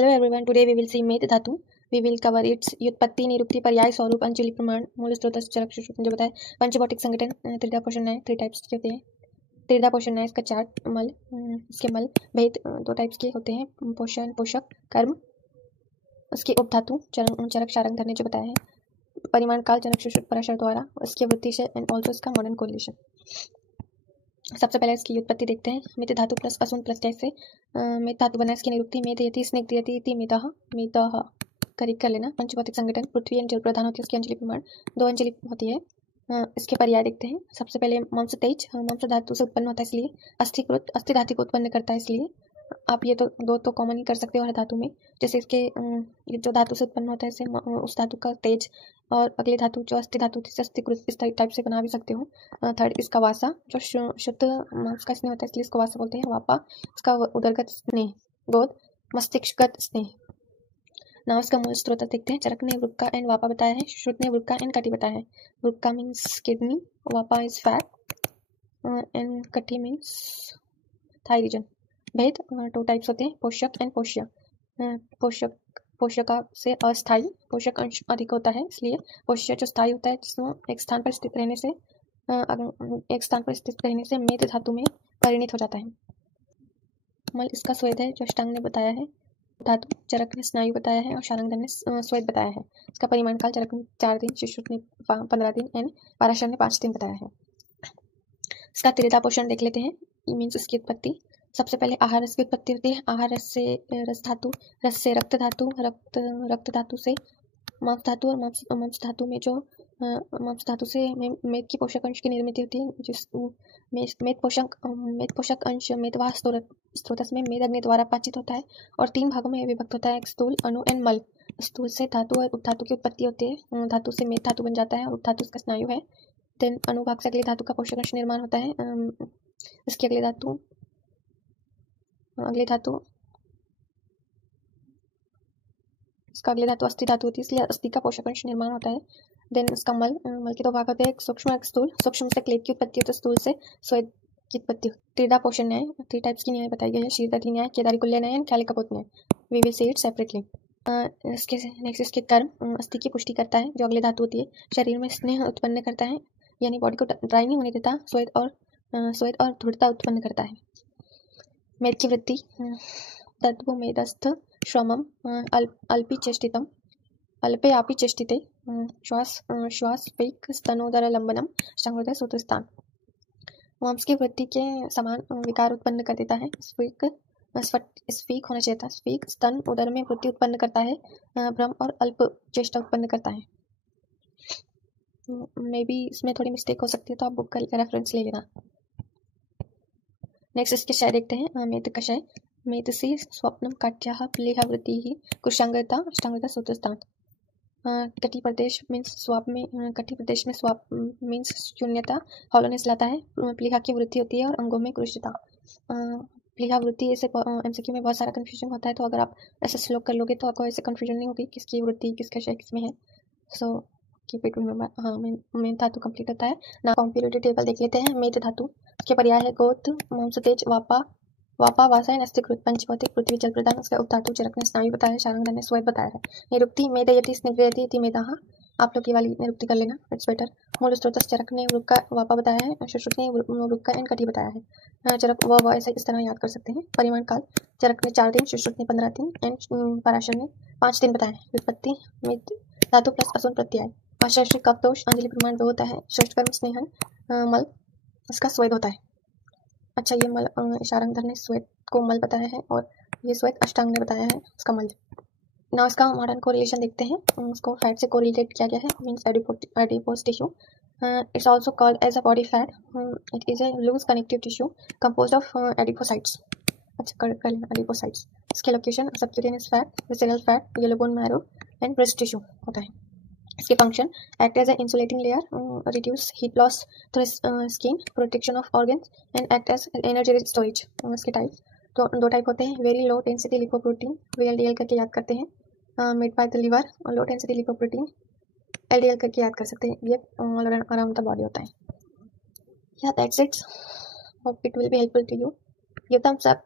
Hello everyone, today we will see मेद धातु. We will cover its व्युत्पत्ति, निरुक्ति, पर्याय, स्वरूप, अंजलि प्रमाण, मूल स्रोत, चरक सूत्र जो बताए. पंचभौतिक संगठन, त्रिधा पोषण न्याय, 3 टाइप्स के होते हैं. त्रिधा पोषण न्याय इसका चार्ट, मल, इसके मल भेद 2 टाइप्स के होते हैं, पोषण, पोषक, कर्म. उसके उपधातु, चरक क्षारक धरने जो बताया है. परिमाण काल, चरक सूत्र पराशर द्वारा, इसके वृत्ति से एंड ऑल्सो इसका मॉडर्न कोरिलेशन. सबसे पहले इसकी व्युत्पत्ति देखते हैं. मित धातु प्लस असुन प्लस जैसे मित धातु बना, इसकी निरुक्ति मेद यति स्निग्ध यति इति मितः मितः करीब कर लेना. पंचभौतिक संगठन, पृथ्वी एंड जल प्रधान होती है, उसकी अंजलि प्रमाण 2 अंजलि होती है. इसके पर्याय देखते हैं. सबसे पहले मांस तेज, मांस धातु से उत्पन्न होता है इसलिए अस्थिकृत, अस्थि धातु को उत्पन्न करता है इसलिए. आप ये तो 2 तो कॉमन ही कर सकते हो हर धातु में. जैसे इसके ये जो धातु से उत्पन्न होता है इसे उस धातु का तेज, और अगली धातु जो अस्थि धातु थी अस्थिकृत, इस टाइप से बना भी सकते हो. थर्ड इसका वासा, जो शुद्ध मांस का स्नेह होता है इसलिए इसको वासा बोलते हैं. वापा इसका उदरगत स्नेह, गोद मस्तिष्कगत स्नेह. नाउ इसका मूल स्रोत देखते हैं. चरक ने वृक्का एंड वापा बताया है, श्रुत ने वृक्का एंड कटी बताया है. वृक्का मीन्स किडनी, वापा इज फैट एंड कटी मीन्स थाई रीजन. भेद 2 टाइप्स होते हैं, पोषक एंड पोष्य. पोषक से अस्थायी पोषक अंश अधिक होता है इसलिए पोष्य जो स्थायी होता है, जिसमें एक स्थान पर स्थित रहने से मेद धातु में परिणित हो जाता है. मल इसका स्वेद है जो अष्टांग ने बताया है. धातु चरक ने स्नायु बताया है और शारंगधर ने स्वेद बताया है. इसका परिमाण काल चरक ने 4 दिन, शिशुत ने 15 दिन एंड पराशर ने 5 दिन बताया है. इसका त्रिधा पोषण देख लेते हैं. मीन्स इसकी उत्पत्ति. सबसे पहले आहार रस की उत्पत्ति होती है. आहार रस से रस धातु, रस से रक्त धातु, रक्त धातु से मांस धातु, और मांस धातु में जो मांस धातु से मेद की पोषक अंश की निर्मित होती है. जिस मेद पोषक अंश मेदवाह स्रोतस में मेद अग्नि द्वारा पाचित होता है और 3 भागों में विभक्त होता है. एक स्थूल, अणु एंड मल. स्थूल से धातु और उपधातु की उत्पत्ति होती है. धातु से मेद धातु बन जाता है और उपधातु इसका स्नायु है. देन अनुभाग से अगली धातु का पोषक अंश निर्माण होता है. इसकी अगली धातु इसका अगली धातु अस्थि धातु होती है, इसलिए अस्थि का पोषक अंश निर्माण होता है. देन इसका मल के 2 भाग होते हैं, एक सूक्ष्म एक स्थूल. सूक्ष्म से क्लेद की उत्पत्ति होती है, स्थूल से स्वेद की उत्पत्ति. त्रिधा पोषण न्याय, 3 टाइप्स की न्याय बताई गई है. शीर्षदधि न्याय, केदारी कुल्य न्याय एंड ख्यालिकपोत न्याय. We will see it separately. इसके नेक्स्ट इसके कर्म, अस्थि की पुष्टि करता है जो अगली धातु होती है. शरीर में स्नेह उत्पन्न करता है, यानी बॉडी को ड्राई नहीं होने देता. स्वेद और दृढ़ता उत्पन्न करता है. मेद की वृत्ति, तद्व मेदस्थ श्रमम अल्पी चेष्टितम अल्पे आपी चेष्टिते श्वास पीक स्तनोदर लंबनम संहृदय सूत्रस्थान. वंश की वृत्ति के समान विकार उत्पन्न कर देता है. स्फीक होना चाहिए था. स्फीक स्तन उदर में वृत्ति उत्पन्न करता है. भ्रम और अल्प चेष्टा उत्पन्न करता है. मे बी इसमें थोड़ी मिस्टेक हो सकती है, तो आप बुक का रेफरेंस ले लेना. नेक्स्ट इसके क्षय देखते हैं. मेद का क्षय, मेदसी स्वप्नम काट्याः प्लीहा वृत्तिः कुशांगता अष्टांगता सूत्रस्थान. कटी प्रदेश मीन्स स्वाप में, कटी प्रदेश में स्वाप मीन्स शून्यता, हॉलोनेस लाता है. प्लीहा की वृत्ति होती है और अंगों में कृष्णता. प्लीहा वृत्ति ऐसे एमसीक्यू में बहुत सारा कंफ्यूजन होता है, तो अगर आप ऐसे श्लोक कर लोगे तो आपको ऐसे कंफ्यूजन नहीं होगी किसकी वृत्ति किसका क्षय किसमें है. So keep it remember. हाँ, मेन धातु कंप्लीट होता है ना. कॉम्पिटिटिव टेबल देख लेते हैं. मेद धातु के पर्याय है गोत, मांस तेज, वापा, वासा एंड अस्थिकृत. पंचभौतिक पृथ्वी जल प्रधान. उसका उपधातु चरक ने स्नायु बताया है, शारंगधर ने स्वेद बताया है. निरुक्ति मेद यति स्निग्ध यति इति मेदः. आप लोग ये वाली निरुक्ति कर लेना, इट्स बेटर. मूल स्रोत चरक ने वृक्का वापा बताया है, सुश्रुत ने वृक्का एंड कटी बताया है. चरक व ऐसा इस तरह याद कर सकते हैं. परिमाण काल चरक ने 4 दिन, सुश्रुत ने 15 दिन एंड पराशर ने 5 दिन बताया है. व्युत्पत्ति मेद धातु प्लस असुन प्रत्यय. भाषाश्री कप दोष अंजलि प्रमाण 2 होता है. षष्ठकर्म स्नेहन मल इसका स्वेद होता है. अच्छा, ये मल शारंगधर ने स्वेद को मल बताया है और ये स्वेद अष्टांग ने बताया है इसका मल. नाउ इसका मॉडर्न कोरिलेशन देखते हैं. उसको फैट से कोरिलेट किया गया है. Means adipose tissue. It's also called as a body fat. It is a loose connective tissue composed of adipocytes. अच्छा, कर लेना एडिपोसाइट्स. इसके location subcutaneous fat, visceral fat, yellow bone marrow and breast tissue होता है. इसके function act as a insulating layer, reduce heat loss through skin, protection of organs and act as energy storage. इसके type तो 2 type होते हैं. Very low density lipoprotein, VLDL करके याद करते हैं, मेड बाय द लिवर. और लो डेंसिटी लिपोप्रोटीन LDL करके याद कर सकते हैं. ये ऑल अराउंड द बॉडी होता है. Yeah that's it. Hope it will be helpful to you. Give thumbs up.